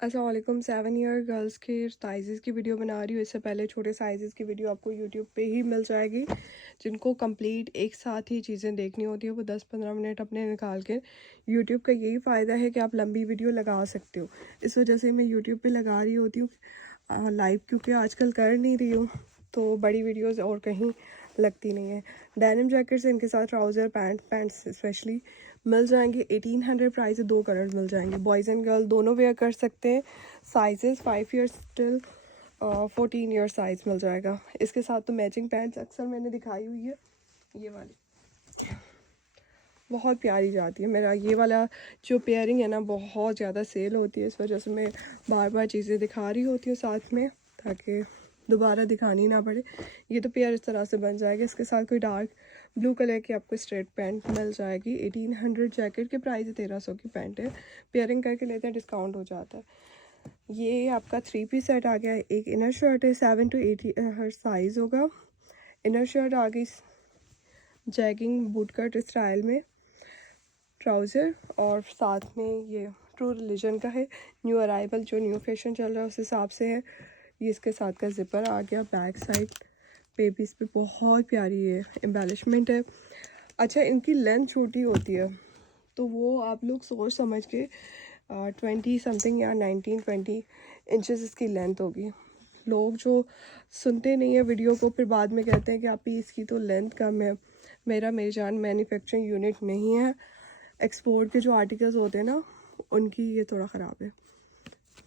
अस्सलामुअलैकुम। 7 year girls के size की वीडियो बना रही हूँ। इससे पहले छोटे साइज़ की वीडियो आपको यूट्यूब पे ही मिल जाएगी। जिनको कंप्लीट एक साथ ही चीज़ें देखनी होती है वो 10-15 मिनट अपने निकाल के, यूट्यूब का यही फ़ायदा है कि आप लंबी वीडियो लगा सकते हो। इस वजह से मैं यूट्यूब पे लगा रही होती हूँ लाइव, क्योंकि आजकल कर नहीं रही हूँ तो बड़ी वीडियोज़ और कहीं लगती नहीं है। डेनिम जैकेट्स इनके साथ ट्राउज़र पैंट्स स्पेशली मिल जाएंगे। 1800 प्राइस है, 2 कलर मिल जाएंगे। बॉयज़ एंड गर्ल दोनों वेयर कर सकते हैं। Sizes 5 years till 14 year size मिल जाएगा। इसके साथ तो मैचिंग पैंट्स अक्सर मैंने दिखाई हुई है, ये वाली बहुत प्यारी जाती है। मेरा ये वाला जो पेयरिंग है ना बहुत ज़्यादा सेल होती है, इस वजह से मैं बार बार चीज़ें दिखा रही होती हूँ साथ में, ताकि दोबारा दिखानी ना पड़े। ये तो पेयर इस तरह से बन जाएगा। इसके साथ कोई डार्क ब्लू कलर की आपको स्ट्रेट पैंट मिल जाएगी। 1800 जैकेट के प्राइस है, 1300 की पैंट है। पेयरिंग करके लेते हैं, डिस्काउंट हो जाता है। ये आपका 3 पीस सेट आ गया। एक इनर शर्ट है, 7 to 8 हर साइज़ होगा। इनर शर्ट आ गई जैगिंग बूट कट स्टाइल में, ट्राउज़र और साथ में ये ट्रू रिलीजन का है। न्यू अराइवल जो न्यू फैशन चल रहा है उस हिसाब से है। ये इसके साथ का ज़िपर आ गया। बैक साइड पे भी इस पर बहुत प्यारी है एम्बेलिशमेंट है। अच्छा, इनकी लेंथ छोटी होती है तो वो आप लोग सोच समझ के 20 समथिंग या 19-20 इंचज़ इसकी लेंथ होगी। लोग जो सुनते नहीं है वीडियो को फिर बाद में कहते हैं कि आप ही इसकी तो लेंथ कम है। मेरी जान मैन्युफैक्चरिंग यूनिट नहीं है। एक्सपोर्ट के जो आर्टिकल्स होते हैं ना उनकी ये थोड़ा ख़राब है।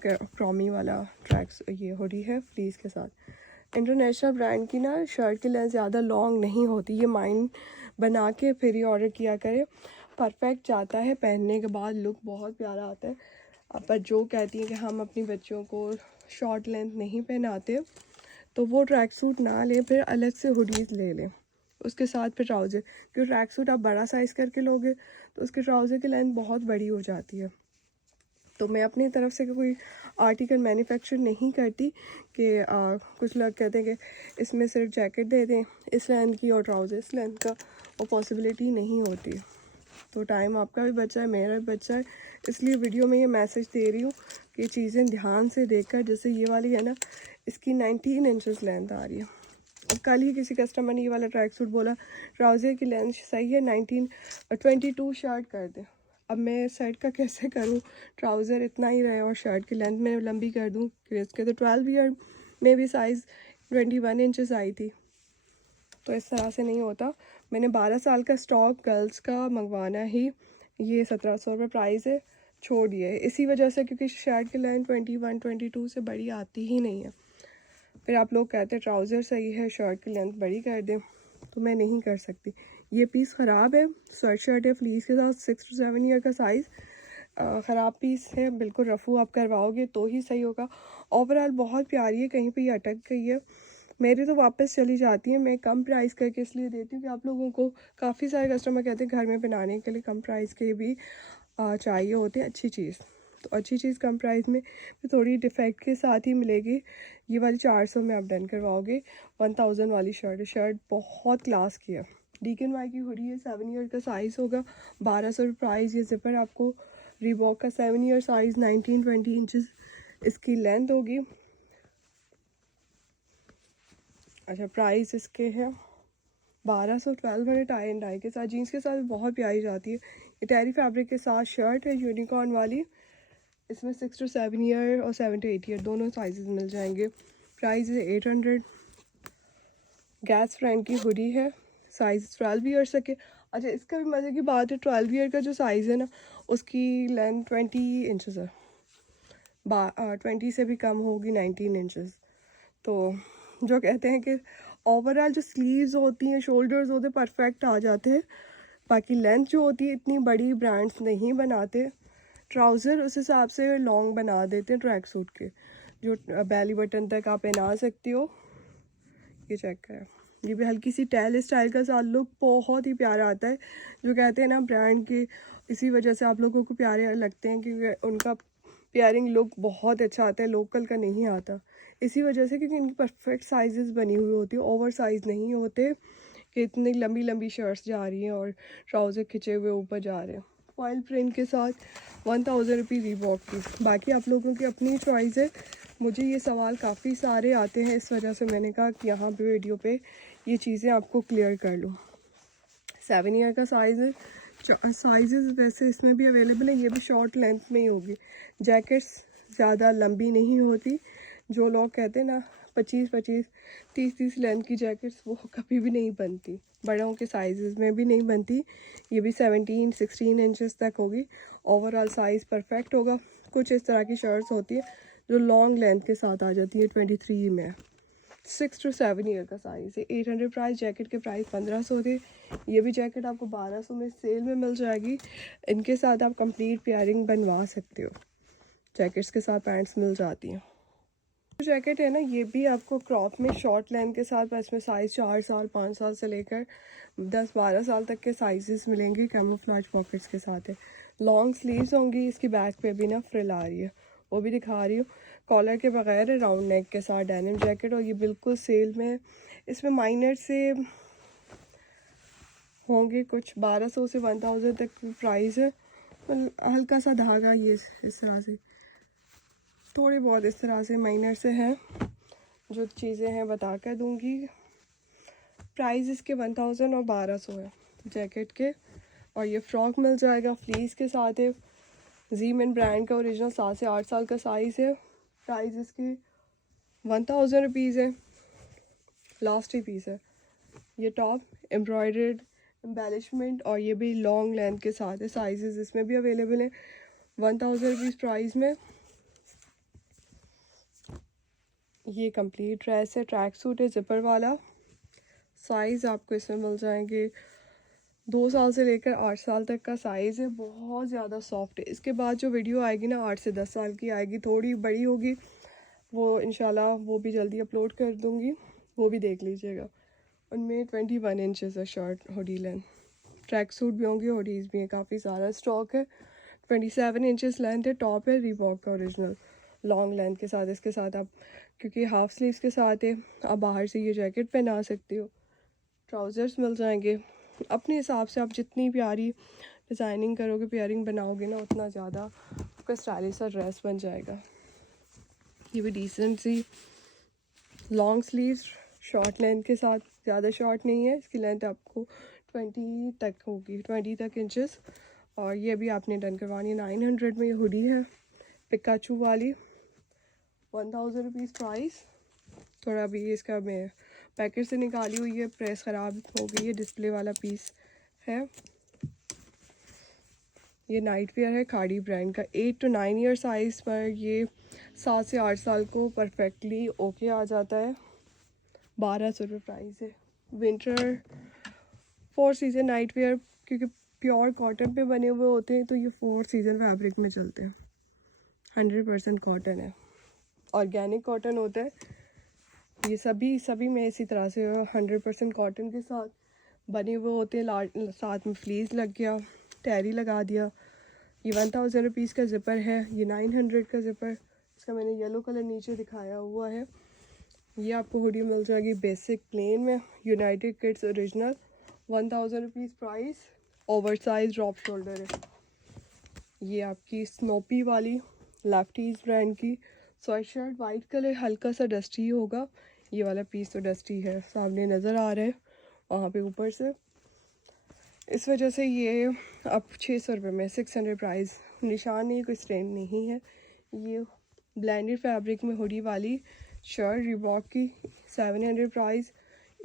क्रॉमी वाला ट्रैक्स ये हुडी है फ्लीस के साथ। इंटरनेशनल ब्रांड की ना शर्ट की लेंथ ज़्यादा लॉन्ग नहीं होती। ये माइंड बना के फिर ही ऑर्डर किया करे, परफेक्ट जाता है। पहनने के बाद लुक बहुत प्यारा आता है। पर जो कहती हैं कि हम अपनी बच्चियों को शॉर्ट लेंथ नहीं पहनाते तो वो ट्रैक सूट ना लें, फिर अलग से हुडीज़ ले लें उसके साथ फिर ट्राउज़र। क्योंकि ट्रैक सूट आप बड़ा साइज़ करके लोगे तो उसके ट्राउज़र की लेंथ बहुत बड़ी हो जाती है। तो मैं अपनी तरफ से कोई आर्टिकल मैन्युफैक्चर नहीं करती कि कुछ लोग कहते हैं कि इसमें सिर्फ जैकेट दे दें इस लेंथ की और ट्राउज़र इस लेंथ का, वो पॉसिबिलिटी नहीं होती। तो टाइम आपका भी बचा है, मेरा भी बचा है, इसलिए वीडियो में ये मैसेज दे रही हूँ कि चीज़ें ध्यान से देखकर। जैसे ये वाली है ना, इसकी 19 इंचज़ लेंथ आ रही है। अब कल ही किसी कस्टमर ने ये वाला ट्रैक सूट बोला ट्राउज़र की लेंथ सही है 22 शर्ट कर दे। अब मैं शर्ट का कैसे करूँ, ट्राउज़र इतना ही रहे और शर्ट की लेंथ में लंबी कर दूँ। इसके तो 12 ईयर में भी साइज़ 21 इंचज़ आई थी, तो इस तरह से नहीं होता। मैंने 12 साल का स्टॉक गर्ल्स का मंगवाना ही, ये 1700 रुपये प्राइस है, छोड़ दिए इसी वजह से, क्योंकि शर्ट की लेंथ 21-22 से बड़ी आती ही नहीं है। फिर आप लोग कहते हैं ट्राउज़र सही है शर्ट की लेंथ बड़ी कर दें, तो मैं नहीं कर सकती। ये पीस ख़राब है, स्वेट शर्ट है फ्लीस के साथ, 6 to 7 ईयर का साइज़। ख़राब पीस है, बिल्कुल रफू आप करवाओगे तो ही सही होगा। ओवरऑल बहुत प्यारी है, कहीं पे ये अटक गई है मेरी तो वापस चली जाती है। मैं कम प्राइस करके इसलिए देती हूँ कि आप लोगों को काफ़ी सारे कस्टमर कहते हैं घर में बनाने के लिए कम प्राइस के भी चाहिए होते हैं अच्छी चीज़। तो अच्छी चीज़ कम प्राइस में थोड़ी डिफेक्ट के साथ ही मिलेगी। ये वाली 400 में आप डन करवाओगे। 1000 वाली शर्ट बहुत क्लास की है। DKNY की हुडी है, 7 ईयर का साइज़ होगा, 1200 प्राइस। ये ज़िपर आपको रीबॉक का 7 ईयर साइज़ 19-20 इंचज़ इसकी लेंथ होगी। अच्छा, प्राइस इसके है 1200। 1200 टाई एंड डाई के साथ, जीन्स के साथ बहुत प्यारी जाती है। ये टेरी फैब्रिक के साथ शर्ट है यूनिकॉर्न वाली। इसमें 6 to 7 ईयर और 7 to 8 ईयर दोनों साइजेस मिल जाएंगे। प्राइस है 800। गैस फ्रेंड की हुडी है, साइज़ 12 ईयर तक है। अच्छा, इसका भी मज़े की बात है, 12 ईयर का जो साइज़ है ना उसकी लेंथ 20 इंचज़ है। 20 से भी कम होगी, 19 इंचज़। तो जो कहते हैं कि ओवरऑल जो स्लीव्स होती हैं, शोल्डर्स होते हैं, परफेक्ट आ जाते हैं। बाकी लेंथ जो होती है इतनी बड़ी ब्रांड्स नहीं बनाते। ट्राउज़र उस हिसाब से लॉन्ग बना देते हैं ट्रैक सूट के, जो बेली बटन तक आप पहना सकती हो। ये चेक करें, ये भी हल्की सी टैल स्टाइल का साथ लुक बहुत ही प्यारा आता है। जो कहते हैं ना ब्रांड के, इसी वजह से आप लोगों को प्यारे लगते हैं क्योंकि उनका पेयरिंग लुक बहुत अच्छा आता है, लोकल का नहीं आता। इसी वजह से क्योंकि इनकी परफेक्ट साइजेस बनी हुई होती है, ओवर साइज़ नहीं होते कि इतनी लंबी लंबी शर्ट्स जा रही हैं और ट्राउज़र खिंचे हुए ऊपर जा रहे हैं। फॉइल प्रिंट के साथ 1000 रुपी रीबॉक की। बाकी आप लोगों की अपनी चॉइस है। मुझे ये सवाल काफ़ी सारे आते हैं, इस वजह से मैंने कहा कि यहाँ पे वीडियो पे ये चीज़ें आपको क्लियर कर लूँ। 7 ईयर का साइज़ है। साइज़ वैसे इसमें भी अवेलेबल है, ये भी शॉर्ट लेंथ में ही होगी। जैकेट्स ज़्यादा लंबी नहीं होती। जो लोग कहते हैं ना 25-25, 30-30 लेंथ की जैकेट्स, वो कभी भी नहीं बनती, बड़ों के साइज़ में भी नहीं बनती। ये भी 17-16 इंचेस तक होगी। ओवरऑल साइज़ परफेक्ट होगा। कुछ इस तरह की शर्ट्स होती है जो लॉन्ग लेंथ के साथ आ जाती है। 23 में 6 to 7 ईयर का साइज़ है। 800 प्राइस। जैकेट के प्राइस 1500 थे। ये भी जैकेट आपको 1200 में सेल में मिल जाएगी। इनके साथ आप कंप्लीट पेयरिंग बनवा सकते हो। जैकेट्स के साथ पैंट्स मिल जाती हैं। जैकेट है ना, ये भी आपको क्रॉप में शॉर्ट लेंथ के साथ, इसमें साइज़ 4 साल 5 साल से लेकर 10-12 साल तक के साइजेस मिलेंगे। कैमोफ्लेज पॉकेट्स के साथ है। लॉन्ग स्लीव्स होंगी। इसकी बैक पे भी ना फ्रिल आ रही है, वो भी दिखा रही हूँ। कॉलर के बगैर राउंड नेक के साथ डेनिम जैकेट, और ये बिल्कुल सेल में। इसमें माइनर से होंगे कुछ 1200 से 1000 तक प्राइस है। हल्का सा धागा ये इस तरह से, थोड़े बहुत इस तरह से माइनर से है। जो चीज़ें हैं बता कर दूँगी। प्राइस इसके 1000 और 1200 है जैकेट के। और ये फ्रॉक मिल जाएगा, फ्लीस के साथ है। ज़ीमेन ब्रांड का ओरिजिनल 7 से 8 साल का साइज़ है। प्राइस इसकी 1000 रुपीज़ है। लास्ट ही पीस है। ये टॉप एम्ब्रॉयडर्ड एम्बेलिशमेंट, और ये भी लॉन्ग लेंथ के साथ है। साइजेस इसमें भी अवेलेबल है 1000 रुपीज़ प्राइस में। ये कंप्लीट ड्रेस है, ट्रैक सूट है जिपर वाला। साइज़ आपको इसमें मिल जाएंगे 2 साल से लेकर 8 साल तक का साइज़ है। बहुत ज़्यादा सॉफ्ट है। इसके बाद जो वीडियो आएगी ना 8 से 10 साल की आएगी, थोड़ी बड़ी होगी, वो इंशाल्लाह वो भी जल्दी अपलोड कर दूँगी, वो भी देख लीजिएगा। उनमें 21 इंचेस है shirt hoodie length. Track suit भी होंगे, हुडीज़ भी हैं, काफ़ी सारा स्टॉक है। 27 इंचेस लेंथ है। टॉप है रीबॉक का ओरिजिनल लॉन्ग लेंथ के साथ। इसके साथ आप, क्योंकि हाफ स्लीव्स के साथ है, आप बाहर से ये जैकेट पहना सकते हो। ट्राउज़र्स मिल जाएंगे अपने हिसाब से। आप जितनी प्यारी डिज़ाइनिंग करोगे, पेयरिंग बनाओगे ना, उतना ज़्यादा आपका स्टाइलिश सा ड्रेस बन जाएगा। ये भी डिसेंट सी लॉन्ग स्लीव्स शॉर्ट लेंथ के साथ, ज़्यादा शॉर्ट नहीं है। इसकी लेंथ आपको 20 तक होगी, 20 तक इंचेस। और ये भी आपने डन करवानी है। 900 में ये हुडी है पिकाचू वाली। 1000 रुपीज़ प्राइस। थोड़ा भी इसका मैं पैकेट से निकाली हुई है, प्रेस ख़राब हो गई है। डिस्प्ले वाला पीस है। ये नाइट वेयर है खाड़ी ब्रांड का। 8 to 9 ईयर साइज़ पर ये 7 से 8 साल को परफेक्टली ओके आ जाता है। 1200 रुपये प्राइस है। विंटर 4 सीज़न नाइट वेयर, क्योंकि प्योर कॉटन पे बने हुए होते हैं, तो ये 4 सीज़न फैब्रिक में चलते हैं। 100% कॉटन है, ऑर्गेनिक कॉटन होता है। ये सभी में इसी तरह से 100% कॉटन के साथ बने हुए होते हैं। साथ में फ्लीस लग गया, टैरी लगा दिया। ये 1000 रुपीज़ का ज़िपर है। ये 900 का ज़िपर, इसका मैंने येलो कलर नीचे दिखाया हुआ है। ये आपको हुडी मिल जाएगी बेसिक प्लेन में, United kids original. 1000 rupees price. Over size drop shoulder है। ये आपकी स्नोपी वाली लेफ्टीज ब्रांड की स्वेट शर्ट, वाइट कलर, हल्का सा डस्टी होगा। ये वाला पीस तो डस्टी है, सामने नज़र आ रहा है वहाँ पे ऊपर से। इस वजह से ये अब 600 रुपये में 600 प्राइस। निशान नहीं, कोई स्ट्रेन नहीं है। ये ब्लेंडेड फैब्रिक में हुडी वाली शर्ट रिबॉक की 700 प्राइस।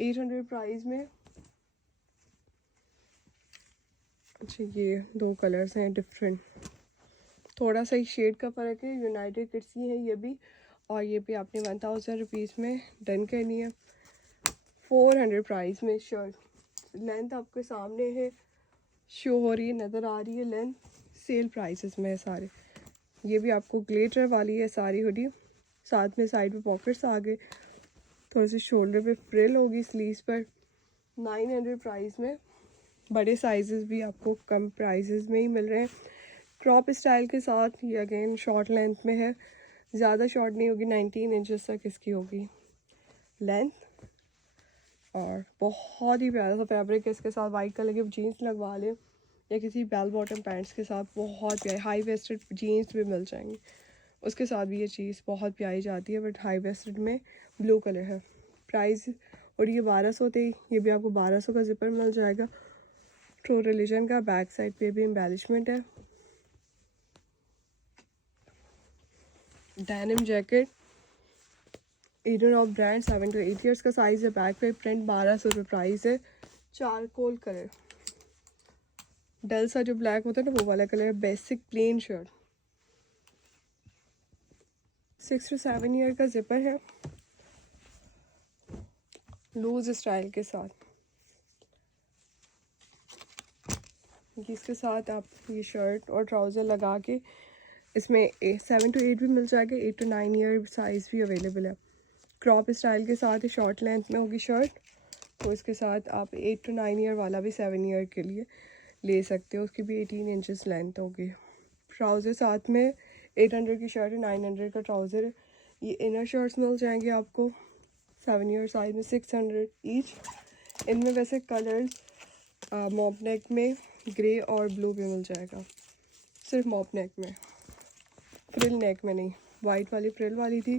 800 प्राइस में। अच्छा, ये 2 कलर्स हैं डिफरेंट, थोड़ा सा ही शेड का फ़र्क है। यूनाइटेड किड्स ही है ये भी। और ये भी आपने 1000 रुपीज़ में डन करनी है। 400 प्राइस में शर्ट। लेंथ आपके सामने है, शो हो रही है, नज़र आ रही है लेंथ। सेल प्राइसेस में है सारे। ये भी आपको ग्लेटर वाली है सारी हुडी। साथ में साइड पे पॉकेट्स आ गए, थोड़े से शोल्डर पे फ्रिल होगी स्लीव्स पर। 900 प्राइस में। बड़े साइजेस भी आपको कम प्राइसेस में ही मिल रहे हैं। क्रॉप स्टाइल के साथ। ये अगेन शॉर्ट लेंथ में है, ज़्यादा शॉर्ट नहीं होगी, 19 इंचेस तक इसकी होगी लेंथ। और बहुत ही प्यारा सा फैब्रिक है। इसके साथ वाइट कलर की जीन्स लगवा लें, या किसी बेल बॉटम पैंट्स के साथ बहुत प्यारी, हाई वेस्टेड जीन्स भी मिल जाएंगी, उसके साथ भी ये चीज़ बहुत प्यारी जाती है। बट हाई वेस्टेड में ब्लू कलर है। प्राइस और ये 1200 थे, ये भी आपको 1200 का जिपर मिल जाएगा। ट्रू रिलीजन का बैक साइड पे भी एम्बेलिशमेंट है। Denim jacket Eden of brand, 7 to 8 years का साइज़ है। बैक पे प्रिंट, 1200 रुपये प्राइस है। चारकोल कलर, डल सा जो ब्लैक होता है ना वो वाला कलर है। Basic plain shirt, 6 to 7 year का जिपर है, लूज स्टाइल के साथ। इसके साथ आप ये शर्ट और ट्राउज़र लगा के इसमें 7 to 8 भी मिल जाएगा, 8 to 9 ईयर साइज़ भी अवेलेबल है। क्रॉप स्टाइल के साथ शॉर्ट लेंथ में होगी शर्ट, तो इसके साथ आप 8 to 9 ईयर वाला भी 7 ईयर के लिए ले सकते हो, उसकी भी 18 इंचेस लेंथ होगी। ट्राउज़र साथ में 800 की शर्ट है, 900 का ट्राउज़र है। ये इनर शर्ट्स मिल जाएंगे आपको 7 ईयर साइज में, 600 ईच। इनमें वैसे कलर्स मॉप नेक में ग्रे और ब्लू भी मिल जाएगा, सिर्फ मॉप नेक में, फ्रिल नेक में नहीं। वाइट वाली फ्रिल वाली थी।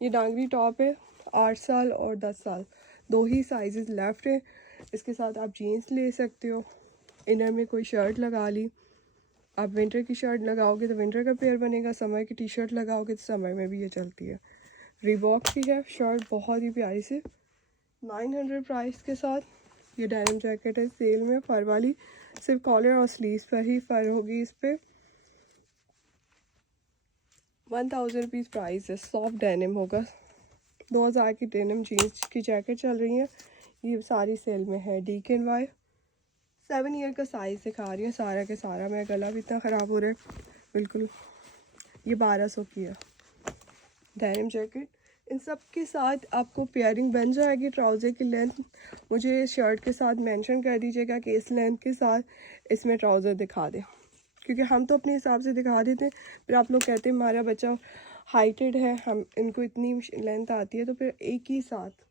ये डांगरी टॉप है, 8 साल और 10 साल दो ही साइजेस लेफ्ट है। इसके साथ आप जीन्स ले सकते हो, इनर में कोई शर्ट लगा ली। आप विंटर की शर्ट लगाओगे तो विंटर का पेयर बनेगा, समर की टी शर्ट लगाओगे तो समर में भी ये चलती है। रिबॉक की है शर्ट, बहुत ही प्यारी से, 900 प्राइस के साथ। ये डेनिम जैकेट है सेल में, फर वाली, सिर्फ कॉलर और स्लीव्स पर ही फर होगी। इस पर 1000 रुपीज़ प्राइस है। सॉफ्ट डेनिम होगा, 2000 की डेनिम जीन्स की जैकेट चल रही है, ये सारी सेल में है। DKNY 7 ईयर का साइज़ दिखा रही है सारा के सारा। मेरा गला भी इतना ख़राब हो रहा है बिल्कुल। ये 1200 की है डेनिम जैकेट। इन सब के साथ आपको पेयरिंग बन जाएगी। ट्राउज़र की लेंथ मुझे शर्ट के साथ मेंशन कर दीजिएगा कि इस लेंथ के साथ इसमें ट्राउज़र दिखा दें, क्योंकि हम तो अपने हिसाब से दिखा देते हैं, फिर आप लोग कहते हैं हमारा बच्चा हाइटेड है, हम इनको इतनी लेंथ आती है, तो फिर एक ही साथ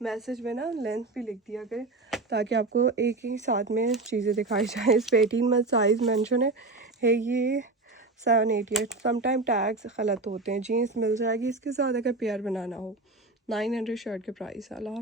मैसेज में ना लेंथ भी लिख दिया करें, ताकि आपको एक ही साथ में चीज़ें दिखाई जाए। इस पर 18 मंथ साइज़ मेंशन है। ये 7 8 ईयर। समटाइम टैग्स गलत होते हैं। जीन्स मिल जाएगी इसके साथ अगर पेयर बनाना हो। 900 शर्ट के प्राइस। अल्लाह।